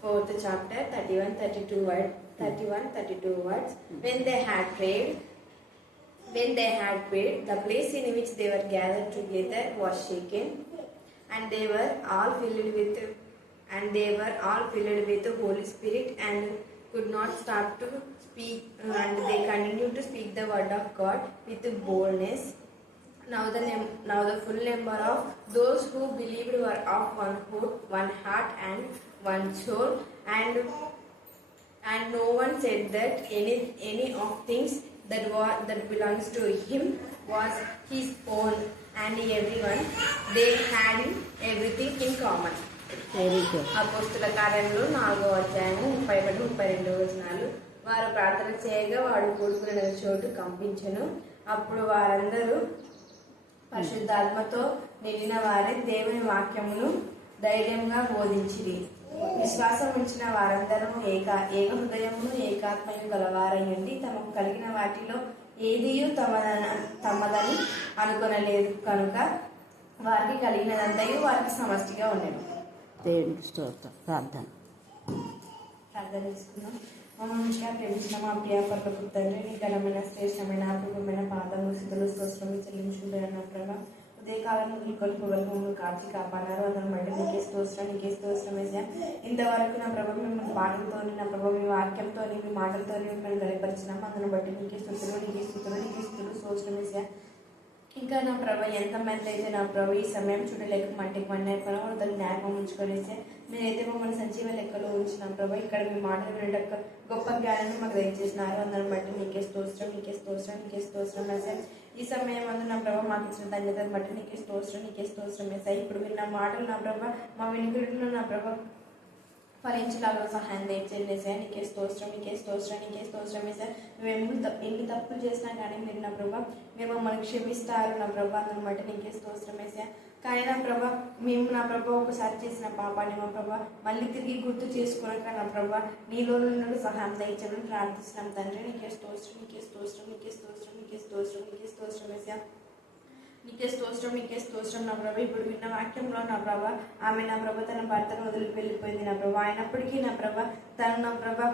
Fourth chapter, 31-32 words. When they had prayed, the place in which they were gathered together was shaken, and they were all filled with the Holy Spirit and could not stop to speak, and they continued to speak the word of God with boldness. Now the full number of those who believed were of one heart and one soul, and no one said that any of things that belongs to him was his own, and everyone they had everything in common. అపోస్తుల కార్యములు 4వ అధ్యాయము 31-32 వచనాలు. వారు ప్రార్థన చేయగా వాడు కూడుకున్న చోటు కంపించెను. అప్పుడు వారందరూ పరిశుద్ధాత్మతో నిండిన వారే దేవుని వాక్యమును ధైర్యంగా బోధించిరి. విశ్వాసం ఉంచిన వారందరూ ఏక హృదయమును ఏకాత్మయు గలవారయ్యుండి తమకు కలిగిన వాటిలో ఏదియు తమదని అనుకొనలేదు కనుక వారికి కలిగినదంతయు వారికి సమష్టిగా ఉండేది. దేవునికి స్తోత్రం. ప్రార్థన చేసుకున్నాం. మమ్మల్ని ప్రేమించిన మా ప్రియ పర్వకు తండ్రి, నీ ఘనమైన శ్రేష్టమైన అద్భుతమైన పాదము స్థితులు స్తోత్రము చెల్లించుకుంటున్న ప్రభా, ఉదయకాలం కొలుపు వరకు మమ్మల్ని కాచి కాపాడారు. అతను బట్టి నీకే స్తోత్రం వేసా. ఇంతవరకు నా ప్రభు మిమ్మల్ని పాటలతో, నా ప్రభు మీ వాక్యంతో, మీ మాటలతో మిమ్మల్ని గడిపరిచినాము. అందును బట్టి నీకే స్థుతులు స్తోత్రం వేసా. ఇంకా నా ప్రభు ఎంతమంది అయితే నా ప్రభు ఈ సమయం చూడలేక మట్టికి మన్నైపోయినా దాన్ని జ్ఞాపకం ఉంచుకొనేసే మీరైతే మమ్మల్ని సజీవ లెక్కలో ఉంచిన ప్రభు ఇక్కడ మీ మాటలు వినటక్క గొప్ప జ్ఞానాన్ని మాకు దయచేసినారు. అందరిని బట్టి నీకే స్తోత్రం వేసాయి. ఈ సమయం అందు నా ప్రభు మాకు ఇచ్చిన ధన్యతను బట్టి నీకే స్తోత్రం వేసాయి. ఇప్పుడు మీరు నా మాటలు నా ప్రభు మా వినికిడిలో నా ప్రభు ఫలించలాగా సహాయం దయచేసి నీకే స్తోత్రం వేసా. మేము ఎన్ని తప్పులు చేసినా కానీ మీరు నా ప్రభా మీరు మమ్మల్ని క్షమిస్తారు నా ప్రభా. అందరిని బట్టి నీకే స్తోత్రం వేసా. కానీ నా ప్రభా మేము నా ప్రభా ఒకసారి చేసిన పాపాన్ని మా ప్రభా మళ్ళీ తిరిగి గుర్తు చేసుకోలేక నా ప్రభా నీలో నుండి సహాయం దయచమని ప్రార్థిస్తున్నాం తండ్రి. నీకే స్తోత్రం, నీకే స్తోత్రం, నీకే స్తోత్రం, నీకే స్తోత్రం, నీకే స్తోత్రం వేసా, నీకే స్తోత్రం, నీకే స్తోత్రం నా ప్రభా. ఇప్పుడు విన్న వాక్యంలో నా ప్రభా ఆమె నా ప్రభా తన భర్తను వదిలి వెళ్ళిపోయింది నా ప్రభా. అయినప్పటికీ నా ప్రభా తను నా ప్రభా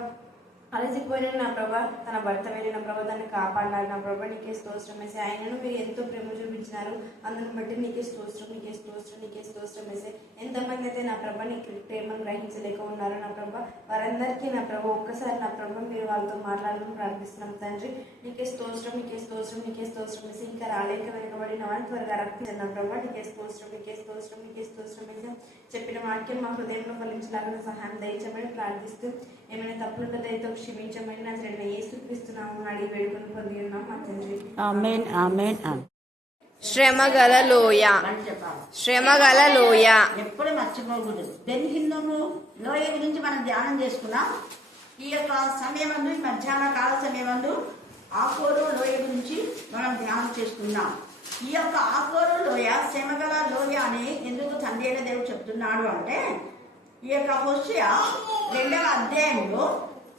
అలసిపోయిన నా ప్రభా తన భర్త వెళ్ళిన ప్రభా తనని కాపాడినారు నా ప్రభా. నీకే స్తోత్రం వేసే, ఆయనను మీరు ఎంతో ప్రేమ చూపించినారు, అందుని బట్టి నీకే స్తోత్రం, నీకే స్తోత్రం, నీకే స్తోత్రం వేసే. ఎంతమంది అయితే నా ప్రభా నీ ప్రేమను గ్రహించలేక ఉన్నారో నా ప్రభా వారందరికీ నా ప్రభా ఒక్కసారి నా ప్రభా మీరు వాళ్ళతో మాట్లాడాలని ప్రార్థిస్తున్నాం తండ్రి. నీకే స్తోత్రం, నీకే స్తోత్రం, నీకే స్తోత్రం వేసి ఇంకా రాలేక వెనుకబడిన వారిని త్వరగా రక్షించండి నా ప్రభా. నీకే స్తోత్రం, నీకే స్తోత్రం, నీకే స్తోత్రం వేసే. చెప్పిన వాక్యం మా హృదయంలో ఫలించలాగా సహాయం దయచమని ప్రార్థిస్తూ ఏమైనా తప్పులు దయతో క్షమించమని నా శ్రేణ యేసుక్రీస్తున్నాము అడిగి వేడుకొని పొంది ఉన్నాం మా తండ్రి. ఆమేన్, ఆమేన్, ఆమేన్. శ్రమగల లోయ, అని చెప్పాలి. శ్రమగల లోయ. ఎప్పుడు మర్చిపోకూడదు. బెన్హిన్నోము లోయ గురించి మనం ధ్యానం చేసుకున్నాం. ఈ యొక్క సమయమందు మధ్యాహ్న కాల సమయమందు ఆకోరు లోయ గురించి మనం ధ్యానం చేసుకున్నాం. ఈ యొక్క ఆకోరు లోయ శ్రమగల లోయ అని ఎందుకు తండ్రి అయిన దేవుడు చెప్తున్నాడు అంటే, ఈ యొక్క హోషేయ 2వ అధ్యాయంలో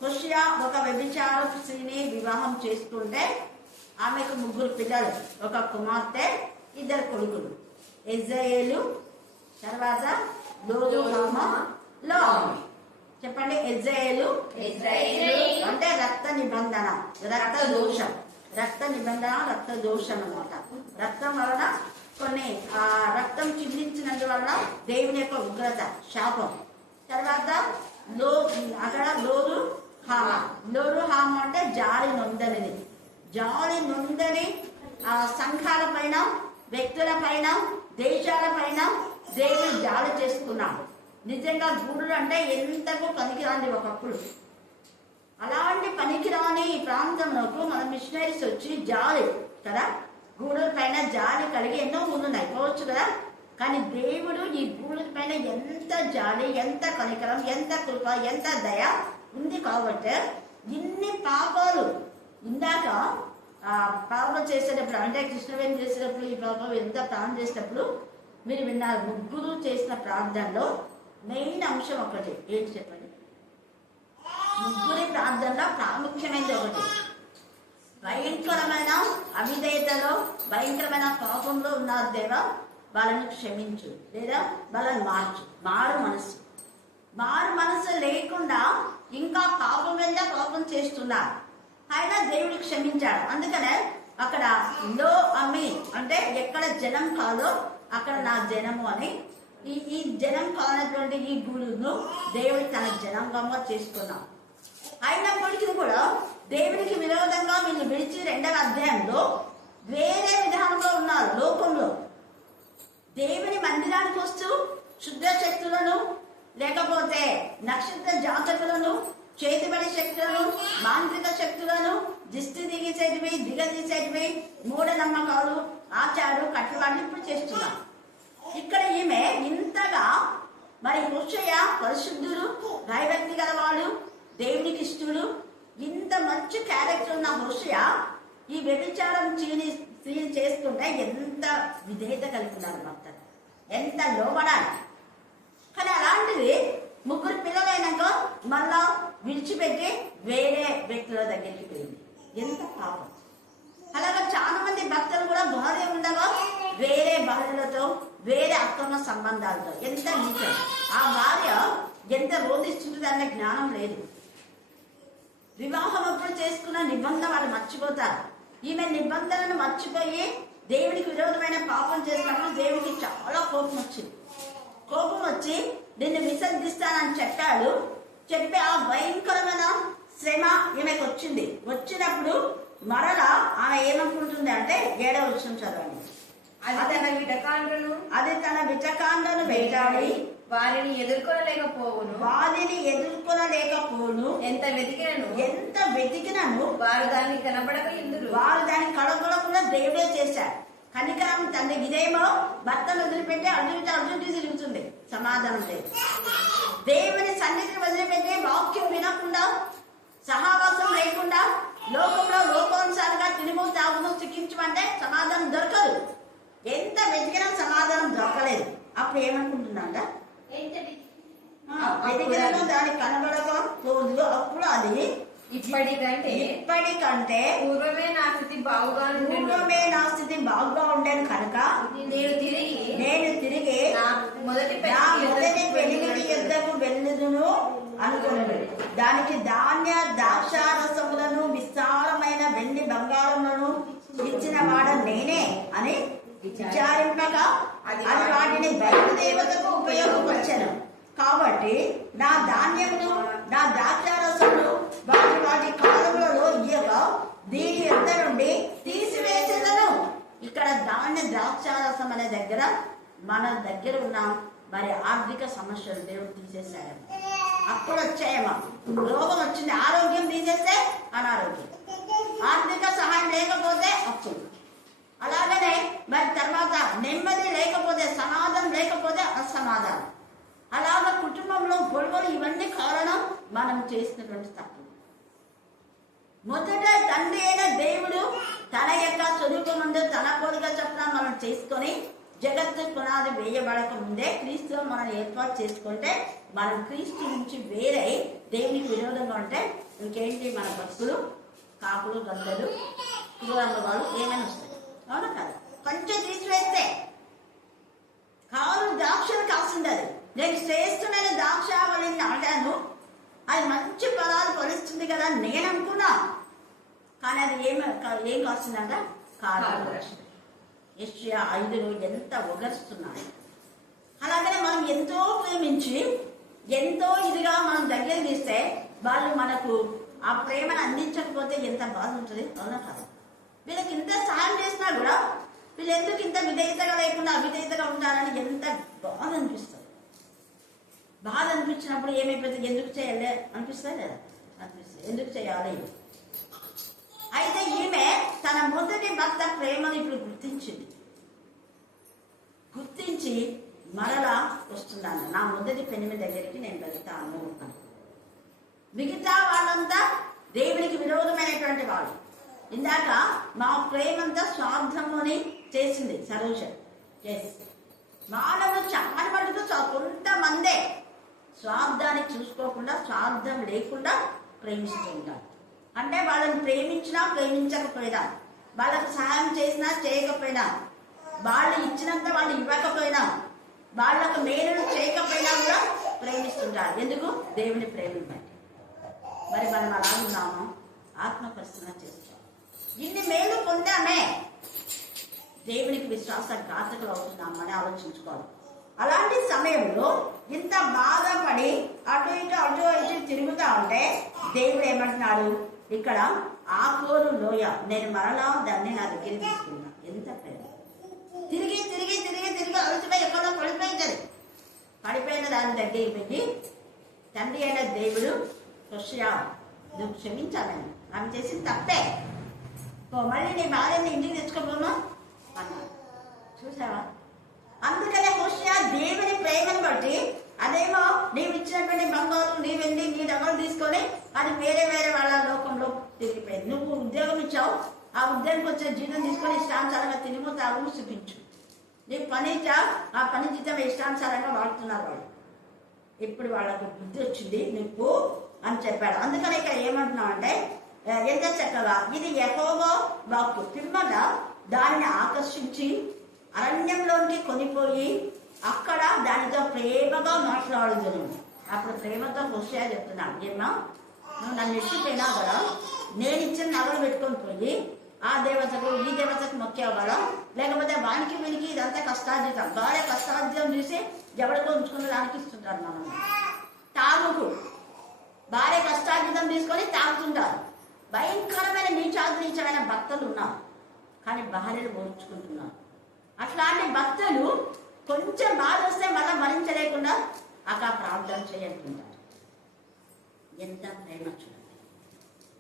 హోషేయ ఒక వ్యభిచార స్త్రీని వివాహం చేసుకుంటే ఆమెకు 3 పిల్లలు, ఒక కుమార్తె, 2 కొడుకులు, ఎజ్రాయేలు, తర్వాత లోరుహామ, లోమి. చెప్పండి. ఎజ్రాయేలు అంటే రక్త నిబంధన, రక్త దోషం, రక్త నిబంధన, రక్త దోషం అన్నమాట. రక్తం వలన కొన్ని రక్తం చిందించినందువలన దేవుని యొక్క ఉగ్రత, శాపం. తర్వాత అక్కడ లోరు హామ అంటే జాలి నొందనిది. జాలి నొందని సంఘాల పైన, వ్యక్తుల పైన, దేశాల పైన దేవుడు జాలి చేసుకున్నాడు. నిజంగా గూడులు అంటే ఎంతకు పనికిరాంది ఒకప్పుడు. అలాంటి పనికిరాని ఈ ప్రాంతంలోకి మన మిషనరీస్ వచ్చి జాలి కదా, గూడుల పైన జాలి కలిగి ఎన్నో ఉన్నాయి పోవచ్చు కదా. కానీ దేవుడు ఈ గూడుల పైన ఎంత జాలి, ఎంత కనికరం, ఎంత కృప, ఎంత దయ ఉంది కాబట్టి ఇన్ని పాపాలు ఇందాక పాపం చేసేటప్పుడు అంటే కృష్ణవేణి చేసేటప్పుడు ఈ పాపం ఎంత ప్రార్థన చేసేటప్పుడు మీరు విన్నారు. 3 చేసిన ప్రార్థనలో మెయిన్ అంశం ఒకటి ఏంటి చెప్పండి. 3 ప్రార్థనలో ప్రాముఖ్యమైనది ఒకటి, భయంకరమైన అవిధేయతలో, భయంకరమైన పాపంలో ఉన్నారు దేవా, వాళ్ళను క్షమించు, లేదా వాళ్ళని మార్చు. మారు మనసు లేకుండా ఇంకా పాపం మీద పాపం చేస్తున్నారు. అయినా దేవుడు క్షమించాడు. అందుకనే అక్కడ లో అమ్మి అంటే ఎక్కడ జనం కాదో అక్కడ నా జనము అని ఈ జనం కానటువంటి ఈ గూడును దేవుడు తన జనాంగంగా చేసుకున్నాడు. అయినప్పటికీ కూడా దేవునికి విరోధంగా వీళ్ళు విడిచి 2వ అధ్యాయంలో వేరే విధానంలో ఉన్నారు. లోకంలో దేవుని మందిరానికి వస్తూ శుద్ధ శక్తులను, లేకపోతే నక్షత్ర జాతకులను, చేతిబడి శక్తులను, మాంత్రిక శక్తులను, దిష్టి దిగదీసేటివి, మూఢనమ్మకాలు, ఆచారాలు, కట్టుబాట్లు ఇప్పుడు చేస్తున్నారు. ఇక్కడ ఈమె ఇంతగా మరి హోషేయ పరిశుద్ధుడు, భయభక్తి గలవాడు, దేవునికి ఇష్టడు, ఇంత మంచి క్యారెక్టర్ ఉన్న హోషేయ ఈ వ్యభిచారం స్త్రీని చేస్తుంటే ఎంత విధేయత కలిగి ఉన్నారు భర్త, ఎంత లోబడాలి. కానీ అలాంటిది 3 పిల్లలైనాక మళ్ళా విడిచిపెట్టి వేరే వ్యక్తుల దగ్గరికి పోయింది. ఎంత పాపం. అలాగా చాలా మంది భక్తులు కూడా భార్య ఉండగా వేరే భార్యలతో, వేరే అక్రమ సంబంధాలతో, ఎంత నీచం. ఆ భార్య ఎంత రోధిస్తుంటుంది అనే జ్ఞానం లేదు. వివాహం అప్పుడు చేసుకున్న నిబంధన వాళ్ళు మర్చిపోతారు. ఈమె నిబంధనను మర్చిపోయి దేవుడికి విరోధమైన పాపం చేసినప్పుడు దేవుడికి చాలా కోపం వచ్చింది. కోపం వచ్చి నిన్ను విసర్జిస్తానని చెప్పాడు. చెప్పి ఆ భయంకరమైన శ్రమ ఈమెకు వచ్చింది. వచ్చినప్పుడు మరలా ఆమె ఏమనుకుంటుంది అంటే 7వ వచనం చదవండి. అది తన విటకాండ్రను వేటాడి వారిని ఎదుర్కొనలేకపోను. ఎంత వెతికినను వారు దాన్ని కనబడకుండా దేవుడే చేశారు. కనికరం తండ్రి ఇదేమో భర్తను వదిలిపెట్టి అర్జునుడి తిరుగుతుంది, సమాధానం లేదు. దేవుని సన్నిధిని వదిలిపెట్టి వాక్యం వినకుండా, సహవాసం లేకుండా, లోకంలో లోకానుసారంగా తినుము తాగుము చికించమంటే సమాధానం దొరకదు. ఎంత వెతికినా సమాధానం దొరకలేదు. అప్పుడు ఏమనుకుంటున్నాడ, వెతికినను దానికి కనబడకపోదు. అప్పుడు అది ఇప్పటికంటే పూర్వమే నా స్థితి బాగుగా ఉండేది కనుక నేను తిరిగి నా మొదటి పెళ్లికి యుద్ధకు వెళ్ళుదును అనుకున్నాడు. దానికి ధాన్య ద్రాక్షారసములను విశాలమైన వెండి బంగారములను ఇచ్చిన వాడ నేనే అని విచారింపగా అది వాటిని బయలుదేవతకు ఉపయోగపరచను. కాబట్టి నా ధాన్యమును నా ద్రాక్షారసములు వాటి కాలములలో ఇయ్యక దీని ఎంత నుండి తీసివేసేదను. ఇక్కడ ధాన్య ద్రాక్షారసం అనే దగ్గర మన దగ్గర ఉన్న మరి ఆర్థిక సమస్యలు దేవుడు తీసేసాయమ్మ. అప్పుడు వచ్చాయమ్మా, రోగం వచ్చింది, ఆరోగ్యం తీసేస్తే అనారోగ్యం, ఆర్థిక సహాయం లేకపోతే అప్పులు, అలాగనే మరి తర్వాత నెమ్మది లేకపోతే, సమాధానం లేకపోతే అసమాధానం, అలాగ కుటుంబంలో గొడవలు, ఇవన్నీ కారణం మనం చేసినటువంటి తప్పు. మొదట తండ్రి అయిన దేవుడు తన యొక్క స్వరూపమందు తన పోలిక చొప్పున మనం చేసుకొని జగత్తు పునాది వేయబడక ముందే క్రీస్తులో మనం ఏర్పాటు చేసుకుంటే మనం క్రీస్తు నుంచి వేరై దేవునికి విరోధంగా ఉంటే ఇంకేంటి మన బతుకులు కాకులు గద్దలు కులంలో వాళ్ళు ఏమైనా వస్తాయి. అవునా కదా? కొంచెం తీసివేస్తే కాలు ద్రాక్షలు కాసింది. అది నేను శ్రేష్ఠమైన ద్రాక్షావళిని నాటాను, అది మంచి ఫలాలు ఫలిస్తుంది కదా నేను అనుకున్నా. కానీ అది ఏం కాస్తుందంట? కాదు. యెషయా 5లో ఎంత ఒగరుస్తున్నాయి. అలాగనే మనం ఎంతో ప్రేమించి ఎంతో ఇదిగా మనం దగ్గర తీస్తే వాళ్ళు మనకు ఆ ప్రేమను అందించకపోతే ఎంత బాధ ఉంటుంది. అవునా కదా? వీళ్ళకి ఇంత సహాయం చేసినా కూడా వీళ్ళు ఎందుకు ఇంత విధేయతగా లేకుండా అవిధేయతగా ఉంటారని ఎంత బాధ అనిపిస్తుంది. బాధ అనిపించినప్పుడు ఏమైపోతుంది? ఎందుకు చేయాలి అనిపిస్తుంది లేదా? అనిపిస్తుంది. ఎందుకు చేయాలి? అయితే ఈమె తన మొదటి భర్త ప్రేమను ఇప్పుడు గుర్తించి మరలా వస్తున్నాను, నా మొదటి పెనిమి దగ్గరికి నేను వెళ్తాను అని. మిగతా వాళ్ళంతా దేవునికి విరోధమైనటువంటి వాళ్ళు. ఇందాక మా ప్రేమంతా స్వార్థంలోని చేసింది సరోజ. ఎస్, మానవులు చాలా మటుకు కొంతమందే స్వార్థాన్ని చూసుకోకుండా, స్వార్థం లేకుండా ప్రేమిస్తూ ఉంటారు. అంటే వాళ్ళని ప్రేమించినా ప్రేమించకపోయినా, వాళ్ళకు సహాయం చేసినా చేయకపోయినా, వాళ్ళు ఇచ్చినంత వాళ్ళు ఇవ్వకపోయినా, వాళ్ళకు మేలు చేయకపోయినా కూడా ప్రేమిస్తుంటారు. ఎందుకు? దేవుని ప్రేమను బట్టి. మరి మనం అలా ఉన్నాము, ఆత్మ పరిశీలన చేస్తాం. ఇన్ని మేలు పొందామే, దేవునికి విశ్వాసఘాతకులు అవుతున్నామని ఆలోచించుకోవాలి. అలాంటి సమయంలో ఇంత బాధపడి అటు ఇటు తిరుగుతా ఉంటే దేవుడు ఏమంటున్నాడు ఇక్కడ? ఆకోరు లోయ నేను మరలా దాన్ని నా దగ్గర తీసుకున్నా. ఎంత ప్రేమ! తిరిగి అలసిపోయి ఎక్కడో పడిపోయిన దాని దగ్గరికి పోయి తండ్రి అయిన దేవుడు హోషేయా నువ్వు క్షమించాలని, ఆమె చేసిన తప్పే, మళ్ళీ నీ భార్యని ఇంటికి తెచ్చుకోబోమా అన్నాడు. చూసావా? అందుకనే హోషేయా దేవుని ప్రేమను బట్టి అదేమో నీవు ఇచ్చినటువంటి బంగారు, నీ వెళ్ళి నీ డబ్బులు తీసుకొని అది వేరే వాళ్ళ లోకంలో తిరిగిపోయింది. నువ్వు ఉద్యోగం ఇచ్చావు, ఆ ఉద్యోగంకి వచ్చిన జీతం తీసుకొని ఇష్టానుసారంగా తినిమో తాగు చూపించు. నీకు పని ఇచ్చా, ఆ పని జీతం ఇష్టానుసారంగా వాడుతున్నారు వాళ్ళు. ఇప్పుడు వాళ్ళకు బుద్ధి వచ్చింది నీకు అని చెప్పాడు. అందుకని ఇక్కడ ఏమంటున్నావు అంటే ఎంత చక్కగా ఇది యెహోవా వాక్కు, పిమ్మట దాన్ని ఆకర్షించి అరణ్యంలోనికి కొనిపోయి అక్కడ దానితో ప్రేమగా మాట్లాడుదును. అప్పుడు ప్రేమతో హోషేయా చెప్తున్నాను, ఏమా నువ్వు నన్ను ఎత్తిపోయినా కదా, నేను ఇచ్చిన నగలు పెట్టుకొని పోయి ఆ దేవతకు ఈ దేవతకు మొక్కావు కదా, లేకపోతే వానికి వీనికి ఇదంతా కష్టార్జితం. భార్య కష్టార్జితం చూసి ఎవరికో ఉంచుకున్న దానికి ఇస్తుంటారు. మనం తాగుకు భార్య కష్టార్జితం తీసుకొని తాగుతుంటారు. భయంకరమైన నీచమైన భక్తులు ఉన్నారు, కానీ భార్యలు ఓర్చుకుంటున్నారు. అట్లాంటి భక్తులు కొంచెం బాధ వస్తే మళ్ళీ భరించలేకుండా అక్కడ ప్రార్థన చేయాలనుకుంటారు. ఎంత ప్రేమ చూడండి.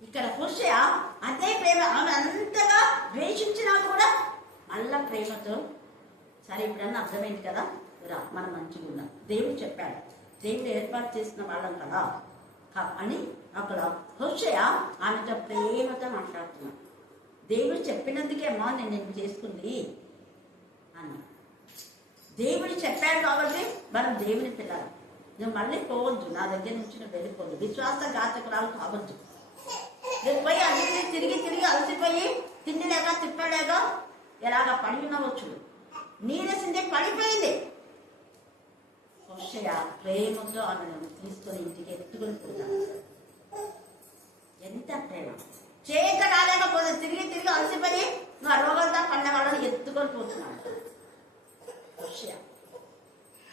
ఇక్కడ హోషేయా అదే ప్రేమ, ఆమె అంతగా ద్వేషించినా కూడా మళ్ళా ప్రేమతో సరే ఇప్పుడన్నా అర్థమైంది కదా, రా మనం మంచిగా ఉన్నాం, దేవుడు చెప్పాడు, దేవుడు ఏర్పాటు చేసిన వాళ్ళం కదా అని అక్కడ హోషేయా ఆమెతో ప్రేమతో మాట్లాడుతున్నాడు. దేవుడు చెప్పినందుకేమో నేను చేసుకుంది దేవుడు చెప్పాడు కాబట్టి మనం దేవుని పిల్లలు. నువ్వు మళ్ళీ పోవద్దు, నా దగ్గర నుంచి నువ్వు వెళ్ళిపోవద్దు. విశ్వాసఘాతకురాలు కావద్దు. నువ్వు పోయి అన్ని తిరిగి తిరిగి అలసిపోయి తిండి లేక తిప్పలేక ఎలాగ పడి ఉండవచ్చు. నీరసిందే పడిపోయింది. హోషేయ ప్రేమతో ఆమెను తీసుకొని ఇంటికి ఎత్తుకొని పోతాను. ఎంత ప్రేమ! చేత కాలేకపోతే తిరిగి తిరిగి అలసిపోయి నువ్వు ఆ రోగంతో పడిన వాళ్ళని ఎత్తుకొని పోతున్నాడు హోషేయ.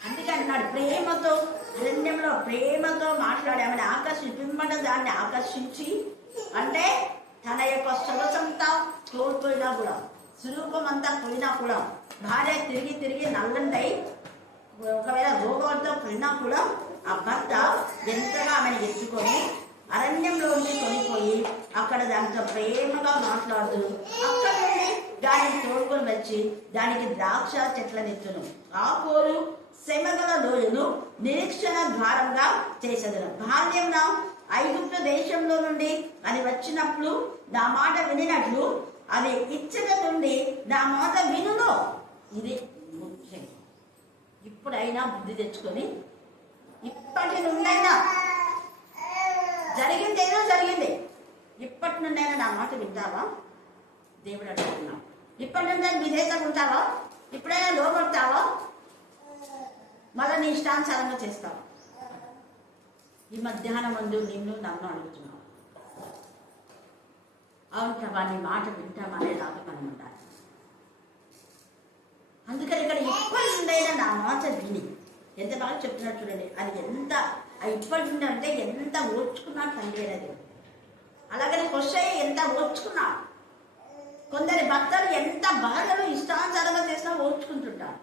అందుకే అన్నాడు ప్రేమతో, అరణ్యంలో ప్రేమతో మాట్లాడి ఆమెను పిమ్మట దాన్ని ఆకర్షించి, అంటే తన యొక్క సొగసంతా కోల్పోయినా కూడా, స్వరూపం అంతా పోయినా కూడా, భార్య తిరిగి తిరిగి నల్లంటై ఒకవేళ రోగంతో పోయినా కూడా ఆ భర్త ఎంతగా ఆమెను ఎత్తుకొని అరణ్యంలో ఉండి కొనిపోయి అక్కడ దాంతో ప్రేమగా మాట్లాడుతూ అక్కడ నుండి దానికి తోడుకొని వచ్చి దానికి ద్రాక్ష చెట్లనెత్తును, ఆకోరు శ్రమగల లోయను నిరీక్షణ ద్వారంగా చేసేదను. బాల్యంన ఐగుప్తు దేశంలో నుండి అది వచ్చినప్పుడు నా మాట వినినట్లు అది ఇచ్చట నుండి నా మాట వినును. ఇది ముఖ్యం. ఇప్పుడైనా బుద్ధి తెచ్చుకొని ఇప్పటి నుండైనా జరిగిందేదో జరిగింది, ఇప్పటి నుండైనా నా మాట వింటావా? దేవుడు అడుగుతున్నావు. ఇప్పటి నుండి విధేయతగా ఉంటావా? ఇప్పుడైనా లోపడతావా? మళ్ళీ నీ ఇష్టానుసారంగా చేస్తావా? ఈ మధ్యాహ్నం ముందు నిన్ను నన్ను అడుగుతున్నావు. అవును ప్రభా, నీ మాట వింటామనేలాగా మనం ఉండాలి. అందుకని ఇక్కడ ఇప్పటి నుండైనా నా మాట విని, ఎంత బాగా చెప్తున్నారు చూడండి. అది ఎంత ఇప్పటి నుండి అంటే ఎంత ఓర్చుకున్నాడు తండ్రి అనేది. అలాగని హోషేయ ఎంత ఓర్చుకున్నాడు. కొందరి భర్తలు ఎంత భార్యలు ఇష్టానుసారంగా చేసినా ఓర్చుకుంటుంటారు.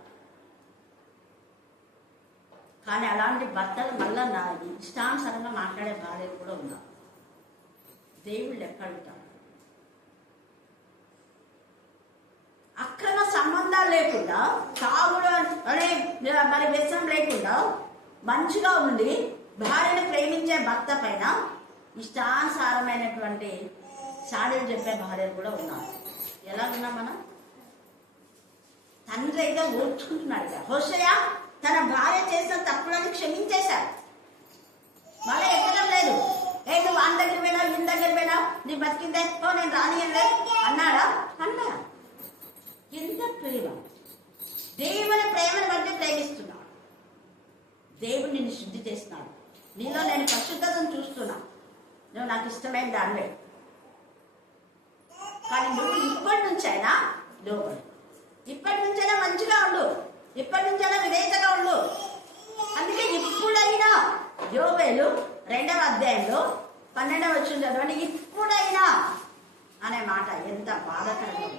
కానీ అలాంటి భర్తలు మళ్ళా నా ఇష్టానుసారంగా మాట్లాడే భార్యలు కూడా ఉన్నారు. దేవుళ్ళు ఎక్కడుంటారు? అక్రమ సంబంధాలు లేకుండా, తాగుడు అనే మరి వ్యసనం లేకుండా మంచిగా ఉండి భార్యను ప్రేమించే భర్త పైన ఇష్టానుసారమైనటువంటి సాడీలు చెప్పే భార్యలు కూడా ఉన్నారు. ఎలా ఉన్నాం మనం? తండ్రి అయితే ఓర్చుకుంటున్నాడు. హోషేయ తన భార్య చేసిన తప్పులను క్షమించేశాడు. మళ్ళీ ఎక్కడం లేదు. నువ్వు ఆయన దగ్గర పోయినావు, ఈయన దగ్గర పోయినావు, నీ బతికిందే, నేను రానియలే అన్నాడా? అన్నా. ఎంత ప్రేమ! దేవుని ప్రేమను బట్టి ప్రేమిస్తున్నాడు. దేవుడు నిన్ను శుద్ధి చేస్తున్నాడు. నీలో నేను పరిశుద్ధతను చూస్తున్నా. నువ్వు నాకు ఇష్టమైన దానివే. కానీ నువ్వు ఇప్పటి నుంచైనా లోపలి, ఇప్పటి నుంచైనా మంచిగా ఉండు, ఇప్పటి నుంచైనా విధేయతగా ఉండు. అందుకే ఇప్పుడైనా యోబేలు 2వ అధ్యాయంలో 12వ వచనం చదవండి. ఇప్పుడైనా అనే మాట ఎంత బాధాకరంగా ఉంది.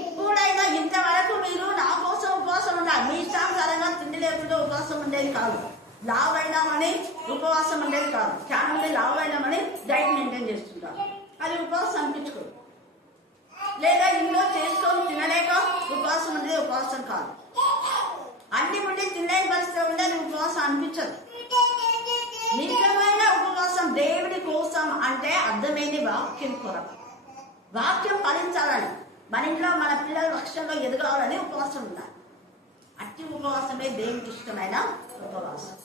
ఇప్పుడైనా ఇంతవరకు మీరు నా కోసం ఉపవాసం ఉండాలి. మీ ఇష్టానుసారంగా తిండి లేకుండా ఉపవాసం ఉండేది కాదు. లావ్ అయినామని ఉపవాసం ఉండేది కాదు. చాలా మంది లావ్ అయినామని డైట్ మెయింటైన్ చేస్తుంటారు. అది ఉపవాసం అనిపించుకోదు. లేదా ఇంట్లో చేసుకొని తినలేక ఉపవాసం ఉండేది ఉపవాసం కాదు. అన్ని ఉండి తినలేని పరిస్థితి ఉంటే ఉపవాసం అనిపించదు. నిజమైన ఉపవాసం దేవుడి కోసం అంటే అర్థమైంది వాక్యం కొరకు. వాక్యం ఫలించాలని, మన ఇంట్లో మన పిల్లల లక్ష్యంలో ఎదగాలని ఉపవాసం ఉండాలి. అట్టి ఉపవాసమే దేవుడికి ఇష్టమైన ఉపవాసం.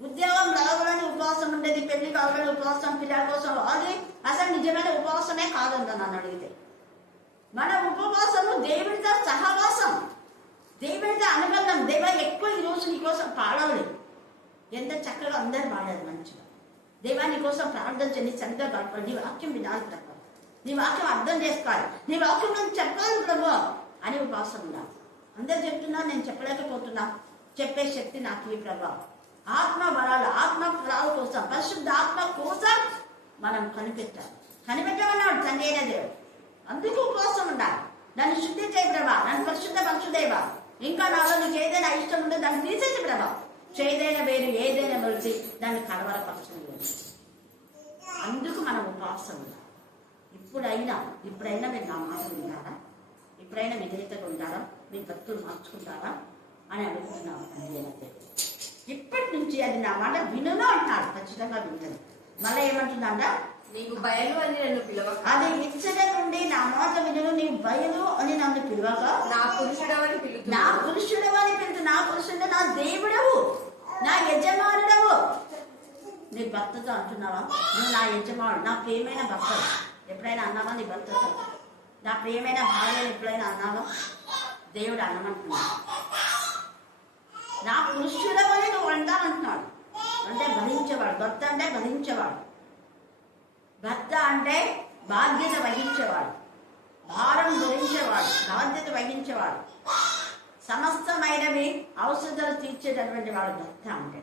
ఉద్యోగం రావాలని ఉపవాసం ఉండేది, పెళ్లి కావాలని ఉపవాసం, పిల్లల కోసం, అది అసలు నిజమైన ఉపవాసమే కాదండి నన్ను అడిగితే. మన ఉపవాసము దేవుడితో సహవాసం, దేవుడితో అనుబంధం. దేవ ఎక్కువ ఈరోజు నీకోసం పాడవాలి. ఎంత చక్కగా అందరు పాడారు మంచిగా. దేవా నీకోసం ప్రార్థన చేయండి, సరిగ్గా గడపండి. నీ వాక్యం వినాలి ప్రభు, నీ వాక్యం అర్థం చేసుకోవాలి, నీ వాక్యం నేను చెప్పాలి ప్రభు అని ఉపవాసం ఉండాలి. అందరు చెప్తున్నా, నేను చెప్పలేకపోతున్నా, చెప్పే శక్తి నాకు ఈ ప్రభు. ఆత్మ వరాలు, ఆత్మ ఫలాల కోసం, పరిశుద్ధ ఆత్మ కోసం మనం కనిపెట్టమన్నాడు తండ్రి అయిన దేవుడు. అందుకు ఉపవాసం ఉండాలి. నన్ను శుద్ధి చేయి ప్రభా, నన్ను పరిశుద్ధ పరచుదేవా. ఇంకా నాలో నీకు ఏదైనా ఇష్టం ఉంటే దాన్ని తీసేసి ప్రభా. చేదైనా వేరు, ఏదైనా మలిచి దాన్ని కలవరపరచండి. అందుకు మనం ఉపవాసం ఉండాలి. ఇప్పుడైనా మీరు నా మాట వింటారా? ఇప్పుడైనా విధేయతగా ఉంటారా? మీ భక్తులు మార్చుకుంటారా అని అడుగుతున్నాను తండ్రి అయిన దేవుడు. ఇప్పటి నుంచి అది నా మాట వినును అంటున్నాడు. ఖచ్చితంగా వింటాను. మళ్ళీ ఏమంటుందంట? నీవు బయలు అని నన్ను పిలవక, అది ఇచ్చట నుండి నా మాట విను, నీవు బయలు అని నన్ను పిలవక, నా పురుషుడవని పిలుతు. నా పురుషుడు అని పిలుతు. నా పురుషుడు నా దేవుడవు, నా యజమానుడవు. నీ భర్తతో అంటున్నావా, నువ్వు నా యజమానుడు, నా ప్రియమైన భర్త? ఎప్పుడైనా అన్నావా నీ భర్తతో? నా ప్రియమైన భార్య ఎప్పుడైనా అన్నావా? దేవుడు అన్నమంటున్నాడు. నా పురుషుడవని నువ్వు అంటానంటున్నాడు. అంటే భరించేవాడు. భర్త అంటే భరించేవాడు. భర్త అంటే బాధ్యత వహించేవాడు, భారం ధరించేవాడు, బాధ్యత వహించేవాడు, సమస్తమైనవి అవసరాలు తీర్చేటటువంటి వాడు భర్త అంటే.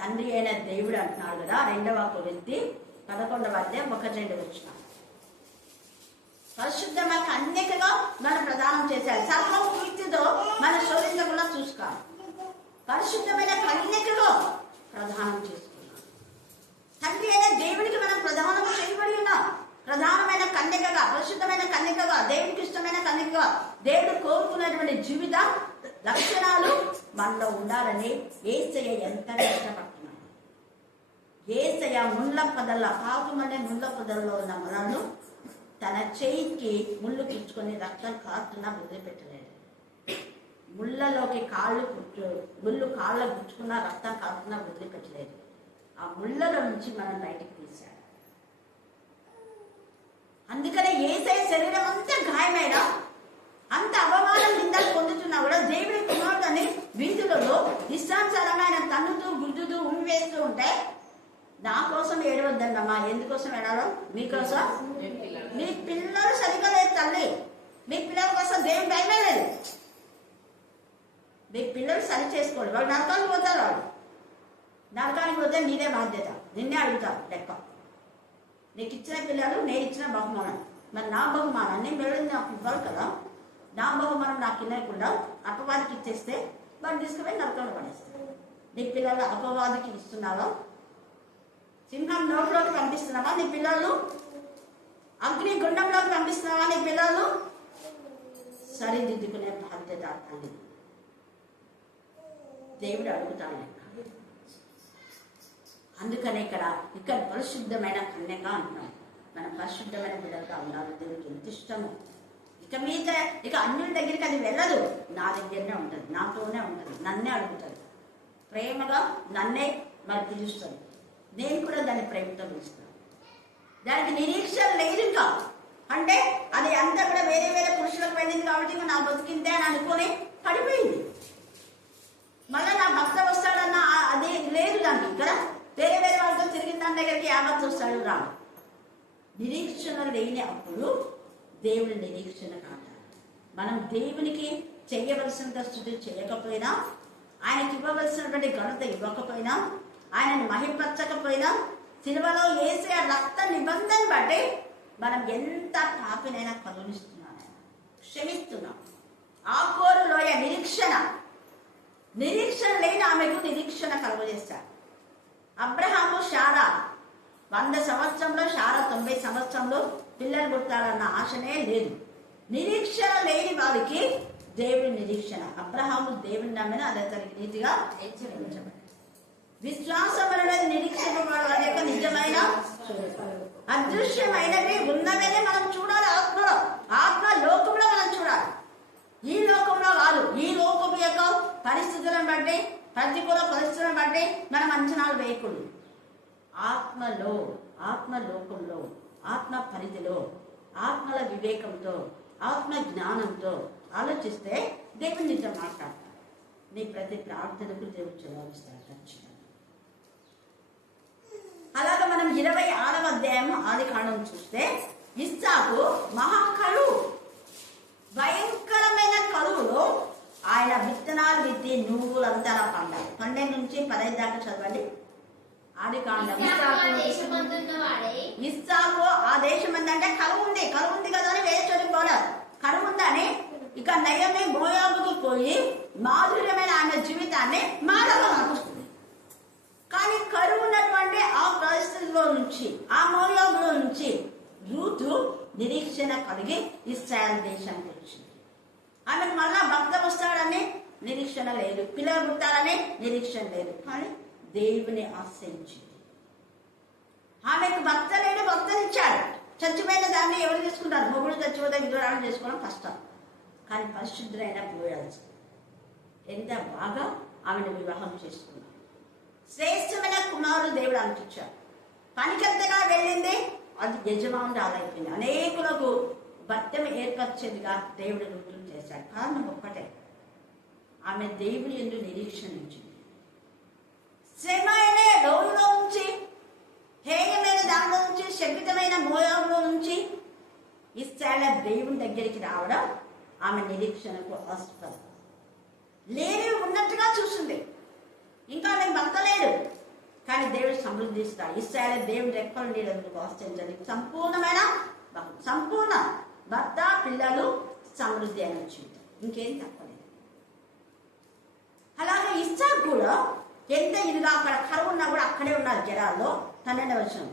తండ్రి అయిన దేవుడు అంటున్నాడు కదా 2వ కొరింథీ 11:1-2 పరిశుద్ధమైన కన్యకగా మనం ప్రదానం చేశారు. సర్వ పూర్తితో మన శోధించకుండా చూసుకోవాలి. పరిశుద్ధమైన కన్యకగా ప్రదానం చేసుకున్నాం. తండ్రి అయిన దేవుడికి మనం ప్రధానం చేయబడి ఉన్నాం. ప్రధానమైన కన్యకగా, పరిశుద్ధమైన కన్యకగా, దేవుడికి ఇష్టమైన కన్యకగా, దేవుడు కోరుకున్నటువంటి జీవిత లక్షణాలు మనలో ఉండాలని యేసయ్య ఎంతగా ఇష్టపడుతున్నాడు. యేసయ్య ముళ్ళ పొదల, పాపమనే ముళ్ళ పొదల్లో ఉన్న మనల్ని తన చేయికి ముళ్ళు పుచ్చుకొని రక్తం కారుతున్నా వదిలిపెట్టలేదు. ముళ్ళలోకి ముళ్ళు కాళ్ళ గుచ్చుకున్నా రక్తం కారుతున్నా వదిలిపెట్టలేదు. ఆ ముళ్ళలో నుంచి మనం బయటికి తీశాడు. అందుకనే యేసయ్య శరీరం అంతా గాయమైన, అంత అవమానం నిందలు పొందుతున్నా కూడా దేవుడి కుమారుడని వీధులలో ఇష్టానుసారంగా ఆయన తన్నుతూ గుద్దుతూ ఉమ్మివేస్తూ ఉంటే, నా కోసం ఏడవద్దన్నమ్మా. ఎందుకోసం ఏడాలో? మీకోసం. మీ పిల్లలు సరిగ్గా లేదు తల్లి. మీ పిల్లల కోసం దేవుని భయమే లేదు. మీ పిల్లలు సరి చేసుకోండి. వాళ్ళు నరకానికి పోతారు. వాళ్ళు నరకానికి పోతే నీదే బాధ్యత. నిన్నే అడుగుతావు లెక్క. నీకు ఇచ్చిన పిల్లలు నేను ఇచ్చిన బహుమానం. మరి నా బహుమానాన్ని మీరు నాకు ఇవ్వాలి కదా. నా బహుమానం నాకు ఇవ్వకుండా అపవాదికి ఇచ్చేస్తే వాడు తీసుకుపోయి నరకంలో పడేస్తారు. నీ పిల్లలు అపవాదికి ఇస్తున్నావా? సింహం నోట్లోకి పంపిస్తున్నావా నీ పిల్లలు? అగ్ని గుండంలోకి పంపిస్తున్నావా నీ పిల్లలు? సరిదిద్దుకునే బాధ్యత తల్లి. దేవుడు అడుగుతాడు. అందుకనే ఇక్కడ పరిశుద్ధమైన కన్యక అంటున్నాం. మనం పరిశుద్ధమైన బిడ్డగా ఉండాలి. దేవుడికి ఎంత ఇష్టము. ఇక అన్యుల దగ్గరికి అది వెళ్ళదు. నా దగ్గరనే ఉంటుంది, నాతోనే ఉంటుంది, నన్నే అడుగుతుంది. ప్రేమగా నన్నే మరి పిలుస్తుంది. నేను కూడా దాన్ని ప్రేమతో పిలుస్తాను. దానికి నిరీక్షణ లేదు ఇంకా. అంటే అది అంతా కూడా వేరే వేరే పురుషులకు వెళ్ళింది కాబట్టి ఇంకా నా బతికిందే అని అనుకుని పడిపోయింది. మళ్ళీ నా భర్త వస్తాడన్న అది లేదు దానికి. కదా వేరే వేరే వాళ్ళతో తిరిగిన దాని దగ్గరికి యావత్ వస్తాడు రాడు. నిరీక్షణ లేని అప్పుడు దేవుని నిరీక్షణ కాదు. మనం దేవునికి చేయవలసినంత స్థుతి చేయకపోయినా, ఆయనకి ఇవ్వవలసినటువంటి ఘనత ఇవ్వకపోయినా, ఆయనను మహిమపరచకపోయినా, సిలువలో యేసే రక్త నిబంధన బట్టి మనం ఎంత పాపినైనా కరుణిస్తున్నాం, క్షమిస్తున్నాం. ఆకోరు లోయ నిరీక్షణ లేని ఆమెకు నిరీక్షణ కలుగజేశాడు. అబ్రహాము శారా 100 సంవత్సరంలో, శారా 90 సంవత్సరంలో పిల్లలు పుట్టాలన్న ఆశనే లేదు. నిరీక్షణ లేని వారికి దేవుడి నిరీక్షణ. అబ్రహాము దేవుని నమ్మిన అది అతనికి నీతిగా హెచ్చరించబడింది. విశ్వాసం అనేది నిరీక్షణ వారి యొక్క నిజమైన అదృశ్యమైనవి ఉన్నవనే మనం చూడాలి. ఆత్మ లోకంలో మనం చూడాలి. ఈ లోకంలో కాదు. ఈ లోకం యొక్క పరిస్థితులను బట్టి, ప్రతికూల పరిస్థితులను బట్టి మనం అంచనాలు వేయకూడదు. ఆత్మలోకంలో, ఆత్మ పరిధిలో, ఆత్మల వివేకంతో, ఆత్మ జ్ఞానంతో ఆలోచిస్తే దేవుడు నీతో మాట్లాడతాడు. నీ ప్రతి ప్రార్థనకు దేవుడు జవాబిస్తాడు ఖచ్చితంగా. అలాగే మనం 26వ అధ్యాయం ఆదికాండం చూస్తే, ఇస్సాకు మహాకరువు, భయంకరమైన కరువులో ఆయన విత్తనాలు విత్తి నువ్వులంతా పండాలి. 12 నుంచి 15 దాకా చదవండి. ఆదికాండం. ఇస్సాకు ఆ దేశం ఏంటంటే కరువు ఉంది కదా అని వేరే చోటుకు పోలేదు. కరువు ఉందని ఇక నయమే మోయాబుకు పోయి మాధుర్యమైన ఆమె జీవితాన్ని మారవస్తుంది. కానీ కరువు ఉన్నటువంటి ఆ పరిస్థితుల్లో నుంచి, ఆ మోయాబులో నుంచి రూతు నిరీక్షణ కలిగి ఇశ్రాయేలు దేశానికి వచ్చింది. ఆమెకు మళ్ళా భర్త వస్తాడని నిరీక్షణ లేదు, పిల్లలు పుట్టాలని నిరీక్షణ లేదు. కానీ దేవుని ఆశ్రయించింది. ఆమెకు భర్త లేడు, భర్తనిచ్చాడు. చచ్చిపోయిన దాన్ని ఎవరు తీసుకుంటారు? మొగుడు చచ్చిపోతే విధురాలను చేసుకోవడం కష్టం. కానీ పరిశుద్ధులైన పోయాల్సి ఎంత బాగా ఆమెను వివాహం చేసుకున్నాడు. శ్రేష్టమైన కుమారుడు దేవుడు అంటించాడు. పనికెంతగా వెళ్ళింది, అది యజమానురాలైపోయింది. అనేకులకు భర్తను ఏర్పరిచేదిగా దేవుడు రుజువు చేశాడు. కారణం ఒక్కటే, ఆమె దేవుని యందు నిరీక్షణ ఉంచింది. శ్రమ అనే లోయలో నుంచి, హేయమైన దానిలో నుంచి, శక్తిమైన మోయంలో నుంచి ఇశ్రాయేలు దేవుని దగ్గరికి రావడం ఆమె నిరీక్షణకు ఆస్పదం. లేని ఉన్నట్టుగా చూసింది. ఇంకా ఆమెకు భర్త లేడు, కానీ దేవుడు సమృద్ధిస్తాడు. ఇశ్రాయేలు దేవుని రెక్కల నీళ్ళకు ఆశ్చర్యించండి. సంపూర్ణ భర్త, పిల్లలు, సమృద్ధి అని వచ్చింది. ఇంకేం తప్పలేదు. అలాగే ఇస్సాకు కూడా ఎంత ఇదిగా అక్కడ కరువు ఉన్నా కూడా అక్కడే ఉన్నారు జనాల్లో. 12వ వచనం,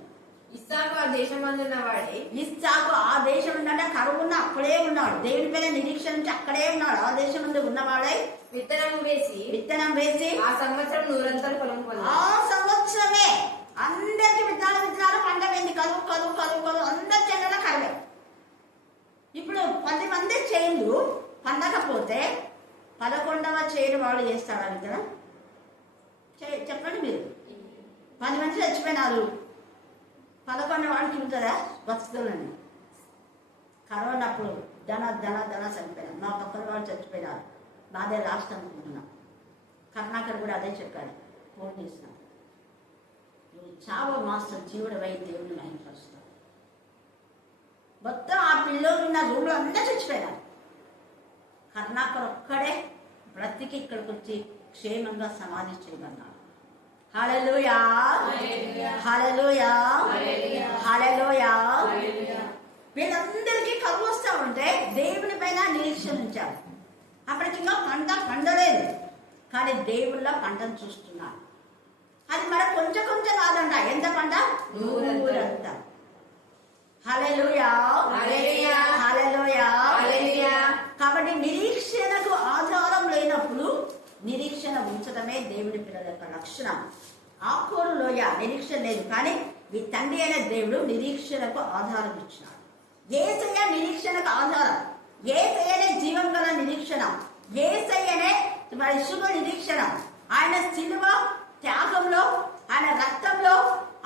ఇస్సాకు ఆ దేశమందు ఉన్నవాడే. ఇస్సాకు ఆ దేశం ఉందంటే కరువు ఉన్న అక్కడే ఉన్నాడు. దేవుని పైన నిరీక్షణ నుంచి అక్కడే ఉన్నాడు. ఆ దేశం ముందు ఉన్నవాడే విత్తనం వేసి ఆ సంవత్సరం 100 పొలం పొందాడు. ఆ సంవత్సరమే అందరికి విత్తనాలు పండమైంది. కరువు అందరి చెన్నెల కరువే. ఇప్పుడు 10 మంది చేనులు పండకపోతే 11వ చేను వాడు చేస్తాడా విత్తనం? చెప్పండి మీరు. 10 మంది చచ్చిపోయినారు, 11వ వాడికి ఉంటుందా బతుకులని? కరోనప్పుడు ధన చనిపోయినారు. మా పక్కన వాళ్ళు చచ్చిపోయినారు. బాధే లాస్ట్ అనుకుంటున్నా. కరుణాకర్ కూడా అదే చెప్పాడు. ఫోన్ చేసిన, నువ్వు చావ మాస్టర్ జీవుడు వై దేవుని మహిమపరుస్తావు. మొత్తం ఆ పిల్లలు ఉన్న రూమ్లో అందరూ చచ్చిపోయినారు. కరుణాకర్ ఒక్కడే బ్రతికి ఇక్కడికి వచ్చి క్షేమంగా సమాధి చేయమన్నాడు. హల్లెలూయా, హల్లెలూయా, హల్లెలూయా. వీళ్ళందరికీ కరువు వస్తూ ఉంటే దేవుని పైన నిరీక్షణ ఉంచారు. అప్పటికి ఇంకా పంట పండలేదు, కానీ దేవుళ్ళ పంటను చూస్తున్నారు. అది మరి కొంచెం కాదంట. ఎంత పంట? 100. హల్లెలూయా, హల్లెలూయా. కాబట్టి నిరీక్షణకు ఆధారం లేనప్పుడు నిరీక్షణ ఉంచడమే దేవుడి పిల్లల యొక్క లక్షణం. ఆకోరు లోయ నిరీక్షణ లేదు, కానీ మీ తండ్రి అయిన దేవుడు నిరీక్షణకు ఆధారం ఇచ్చినాడు. యేసయ్య నిరీక్షణకు ఆధారం. యేసయ్యనే జీవం గల నిరీక్షణ. యేసయ్యనే మరి శుభ నిరీక్షణ. ఆయన శిలువ త్యాగంలో, ఆయన రక్తంలో,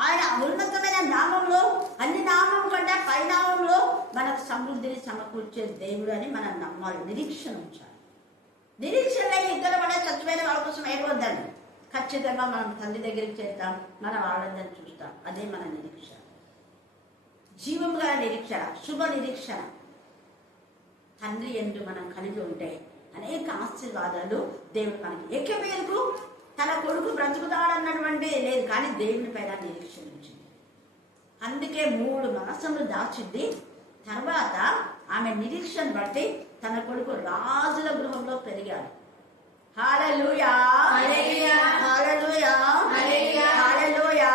ఆయన ఉన్నతమైన నామంలో, అన్ని నామం కంటే పైనామంలో మనకు సమృద్ధిని సమకూర్చే దేవుడు అని మనం నమ్మాలి. నిరీక్షణ ఉంచాలి. నిరీక్షణ లేని ఇద్దరు కూడా చచ్చిపోయిన వాళ్ళ కోసం ఏడవద్దండి. ఖచ్చితంగా మనం తండ్రి దగ్గరికి చేద్దాం, మన వాళ్ళందరినీ చూస్తాం. అదే మన నిరీక్షణ. జీవం గల నిరీక్షణ, శుభ నిరీక్షణ. తండ్రి యందు మనం కలిగి ఉంటే అనేక ఆశీర్వాదాలు దేవుడు మనకి. ఎక్కేపేరుకు తన కొడుకు బ్రతుకుతాడన్నటువంటి లేదు, కానీ దేవుని పైన నిరీక్షణ ఉంచింది. అందుకే 3 మాసములు దాచింది. తర్వాత ఆమె నిరీక్షణ బట్టి తన కొడుకు రాజుల గృహంలో పెరిగాడు. హల్లెలూయా, హల్లెలూయా, హల్లెలూయా.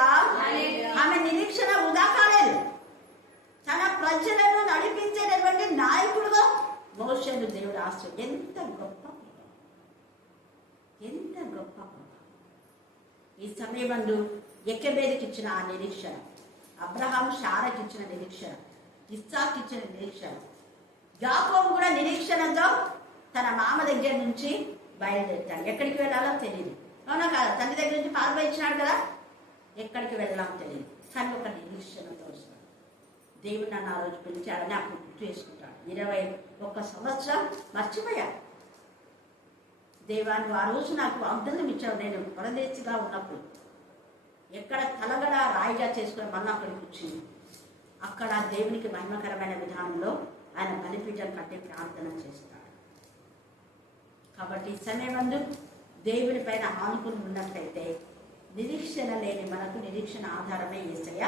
ఆమె నిరీక్షణ వృధా కాలేదు. తన ప్రజలను నడిపించేటటువంటి నాయకుడుగా మోషేను దేవుడు ఆశ్రయం. ఎంత గొప్ప, ఎంత గొప్ప. ఈ సమయమందు ఎక్కెబేదికి ఇచ్చిన ఆ నిరీక్షణ, అబ్రహాం శారాకి ఇచ్చిన నిరీక్షణ, ఇస్సాకు ఇచ్చిన నిరీక్షణ, యాకోబు కూడా నిరీక్షణతో తన మామ దగ్గర నుంచి బయలుదేరుతాడు. ఎక్కడికి వెళ్ళాలో తెలియదు. అవునా కాదు? తండ్రి దగ్గర నుంచి పాలు ఇచ్చినాడు కదా, ఎక్కడికి వెళ్ళాలో తెలియదు, కానీ ఒక నిరీక్షణతో వస్తాడు. దేవుడు నన్ను ఆ రోజు పిలిచాడని అప్పుడు గుర్తు చేసుకుంటాడు. 21 సంవత్సరం మర్చిపోయాడు. దేవాన్ని ఆ రోజు నాకు వాగ్దానం ఇచ్చాడు. నేను పరదేశిగా ఉన్నప్పుడు ఎక్కడ తలగడ రాయిగా చేసుకుని మళ్ళీ అక్కడికి వచ్చింది. అక్కడ దేవునికి మహిమకరమైన విధానంలో ఆయన బలిపీఠం కట్టి ప్రార్థన చేస్తాడు. కాబట్టి ఈ సమయమందు దేవుని పైన ఆనుకుని ఉన్నట్లయితే నిరీక్షణ లేని మనకు నిరీక్షణ ఆధారమే యేసయ్య.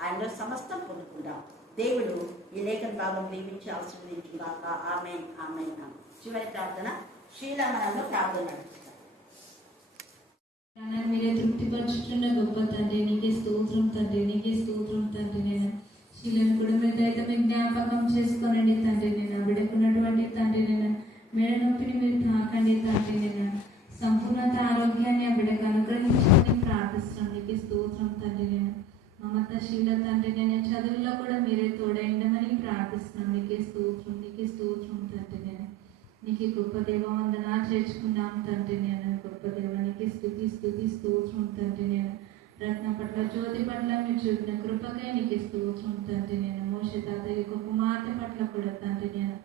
ఆయనలో సమస్తం పొందుకుందాం. దేవుడు ఈ లేఖన భాగం దీవించి ఆశీర్వదించుగాక. ఆమేన్, ఆమేన్. చివరి ప్రార్థన శ్రీలమనంలో ప్రార్థన నడుపుతారు. మీరే తృప్తిపరుచుతున్న గొప్ప తండ్రి, నీకే స్తోత్రం తండ్రి, నీకే స్తోత్రం తండ్రి. నేను శీలను కూడా మీరు అయితే మీరు జ్ఞాపకం చేసుకోనండి తండ్రి. నేను విడకున్నటువంటి తండ్రి, నేను మెడ నొప్పిని మీరు తాకండి తండ్రి. నేను సంపూర్ణత ఆరోగ్యాన్ని ఆ బిడ్డకు అనుగ్రహించండి ప్రార్థిస్తున్నాను. నీకే స్తోత్రం తండ్రి. నేను మమత శివ నీకు గొప్ప దేవ వందనాలు చేర్చుకున్నాం తండ్రి నేను. గొప్ప దేవానికి స్తుతి స్తోత్రం తండ్రి నేను. రత్న పట్ల జ్యోతి పట్ల మీరు చూపిన కృపకై నీకు స్తోత్రం తండ్రి నేను. మోషే తాత యొక్క కుమార్తె పట్ల కూడా తండ్రి నేను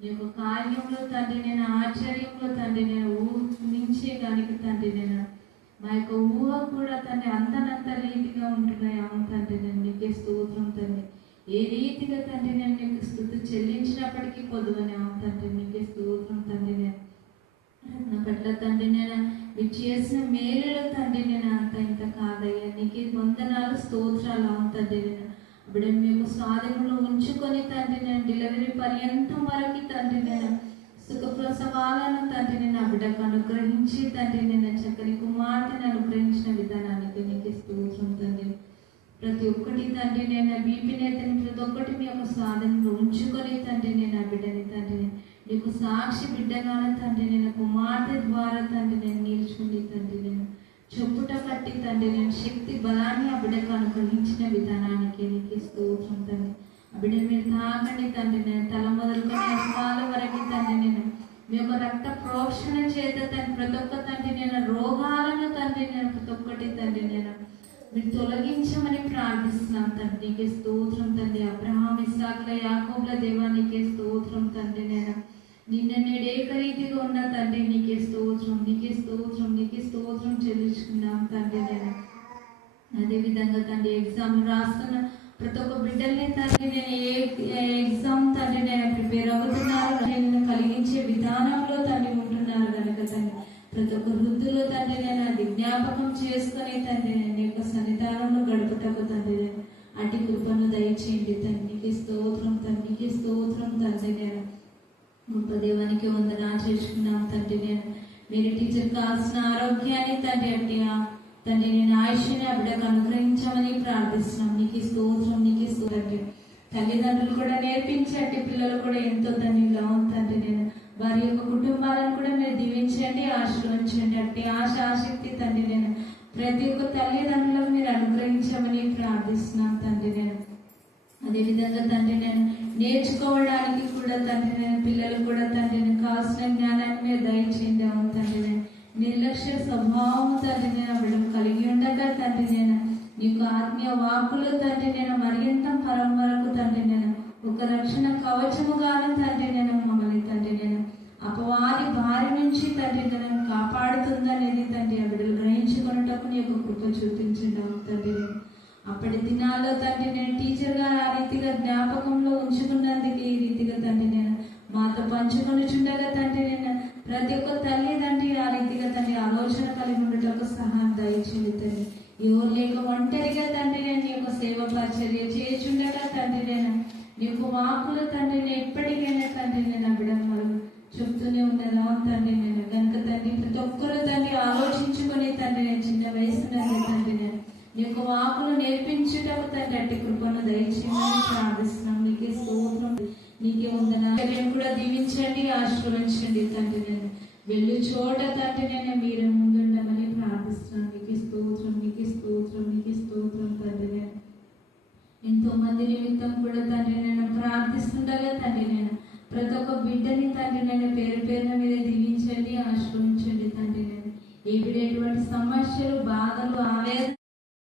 నీ యొక్క కార్యంలో తండ్రి నేను, ఆశ్చర్యంలో తండ్రి నేను ఊహించేదానికి తండ్రి నేను మా యొక్క ఊహ కూడా తండ్రి అంతనంత రీతిగా ఉంటున్నాయి. అవును తండ్రి నేను నీకే స్తోత్రం తండ్రి. ఏ రీతిగా తండ్రి నేను నీకు స్తుతి చెల్లించినప్పటికీ పొద్దువని. అవును తండ్రి నీకే స్తోత్రం తండ్రి నేను. నా పట్ల తండ్రి నేను మీరు చేసిన మేలులో తండ్రి నేను అంత ఇంత కాదయ్యా, నీకే వందనాలు స్తోత్రాలు. అవును తండ్రి నేను అప్పుడు మేము స్వాధీనంలో ఉంచుకొని తండ్రి నేను డెలివరీ పర్యంతం వరకు తండ్రి నేను సుఖప్రసవాలను తండ్రి నేను ఆ బిడ్డకు అనుగ్రహించి తండ్రి నేను చక్కని కుమార్తెను అనుగ్రహించిన విధానానికి నీకు స్తోత్రం తండ్రి. ప్రతి ఒక్కటి తండ్రి నేను బీపీనేతని ప్రతి ఒక్కటి మీ యొక్క స్వాధీనంలో ఉంచుకొని తండ్రి నేను ఆ బిడ్డని తండ్రి నీకు సాక్షి బిడ్డగానే తండ్రి నేను కుమార్తె ద్వారా తండ్రి నేను నిల్చుండి తండ్రి నేను చెప్పుట కట్టి తండ్రి నేను శక్తి బలాన్ని ఆ బిడ్డకు అనుగ్రహించిన విధానానికి నీకు స్తోత్రం తండ్రి. ఆ బిడ్డ మీరు తాకండి తండ్రి నేను తల మొదలుకొని అస్మాల వరకు తండ్రి నేను మీ యొక్క రక్త ప్రోక్షణ చేత తండ్రి ప్రతి ఒక్క తండ్రి నేను రోగాలను తండ్రి నేను ప్రతి ఒక్కటి తండ్రి నేను మీరు తొలగించమని ప్రార్థిస్తున్నాం తండ్రి. నీకే స్తోత్రం తండ్రి. అబ్రహాం ఇస్సాకుల యాకోబుల దేవా నీకే స్తోత్రం తండ్రి నేను. నిన్న నేడు ఏకరీతిగా ఉన్న తండ్రి నీకే స్తోత్రం, నీకే స్తోత్రం, నీకే స్తోత్రం చెల్లించుకున్నాం తండ్రి నేను. అదేవిధంగా తండ్రి ఎగ్జామ్ రాస్తున్న ప్రతి ఒక్క బిడ్డల్ని తండ్రి నేను ఏ ఎగ్జామ్ తండ్రి నేను ప్రిపేర్ అవుతున్నారు నేను కలిగించే విధానంలో తండ్రి ఉంటున్నారు కనుక తండ్రి ప్రతి ఒక్క వృద్ధులు తండ్రి నేను అది జ్ఞాపకం చేసుకుని తండ్రి నేను యొక్క సన్నిధానంలో గడుపుటకు తండ్రి నేను అటు కృపను దయచేయండి తండ్రి. నీకే స్తోత్రం తండ్రి, నీకే స్తోత్రం తండ్రి నేను. గొప్ప దేవానికి వందనాలు చేసుకున్నాం తండ్రి నేను. మీరు టీచర్ కావాల్సిన ఆరోగ్యాన్ని తండ్రి అట్టి తండ్రి నేను ఆయుష్ని ఆ బిడ్డకు అనుగ్రహించమని ప్రార్థిస్తున్నాం. నీకు స్తోత్రం, నీకు స్తోత్రం. తల్లిదండ్రులు కూడా నేర్పించండి, పిల్లలు కూడా ఎంతో తండ్రిలో తండ్రి నేను వారి యొక్క కుటుంబాలను కూడా మీరు దీవించండి, ఆశీర్వదించండి. అట్టి ఆశ ఆసక్తి తండ్రి నేను ప్రతి ఒక్క తల్లిదండ్రులకు మీరు అనుగ్రహించమని ప్రార్థిస్తున్నాం తండ్రి నేను. అదేవిధంగా తండ్రి నేను నేర్చుకోవడానికి కూడా తండ్రి నేను పిల్లలు కూడా తండ్రి నేను కావాల్సిన జ్ఞానాన్ని మీరు దయచేయండి. అవును తండ్రి నేను నిర్లక్ష్య స్వభావం తండ్రి నేను బిడ్డను కలిగి ఉండగా తండ్రి నేను నీకు ఆత్మీయ వాక్కులు తండ్రి నేను మరింత పరంపరకు తండ్రి నేను ఒక రక్షణ కవచముగాను తండ్రి నేను మమ్మల్ని తండ్రి నేను అపవాది బారి నుంచి తండ్రి నేను కాపాడుతుందనేది తండ్రి ఆ బిడ్డలు గ్రహించుకున్నటప్పుడు నీ యొక్క కృప చూపించండి. అవును తండ్రి నేను అప్పటి దినాల్లో తండ్రి నేను టీచర్గా ఆ రీతిగా జ్ఞాపకంలో ఉంచుకున్నందుకు ఈ రీతిగా తండ్రి నేను మాతో పంచుకొని చుండగా తండ్రి నేను ప్రతి ఒక్క తల్లి తండ్రి ఆ రీతిగా తండ్రి ఆలోచన కలిగి ఉండటకు సహాయం దయచేయండి తండ్రి. ఎవరు లేక ఒంటరిగా తండ్రి నేను నీ యొక్క సేవ పరిచర్య చేయుచుండగా తండ్రి నేను నీకు వాక్కులు తండ్రి నేను ఎప్పటికైనా తండ్రి నేను బిడ్డలు చెప్తూనే ఉన్నదా తండ్రి నేను కనుక తండ్రి ప్రతి ఒక్కరు తండ్రి ఆలోచించుకొని తండ్రి నేను చిన్న వయసున్నది తండ్రి నేను నీకు వాకులు నేర్పించుటకు తండ్రి అట్టి కృపను దయచేయమని ప్రార్థిస్తున్నాం. నీకే స్తోత్రం, నీకే వందనాలు కూడా దీవించండి, ఆశీర్వదించండి తండ్రి నేను వెళ్ళు చోట తండ్రి నేను మీరు ముందుండమని ప్రార్థిస్తున్నాను. నీకే స్తోత్రం, నీకే స్తోత్రం, నీకే స్తోత్రం తండ్రి నేను. ఎంతో మంది నిమిత్తం కూడా తండ్రి నేను ప్రార్థిస్తుండగా తండ్రి నేను ప్రతి ఒక్క బిడ్డని తండ్రి నేను పేరు పేరున మీద దీవించండి, ఆశీర్వదించండి తండ్రి నేను. ఎటువంటి సమస్యలు బాధలు ఆవేదన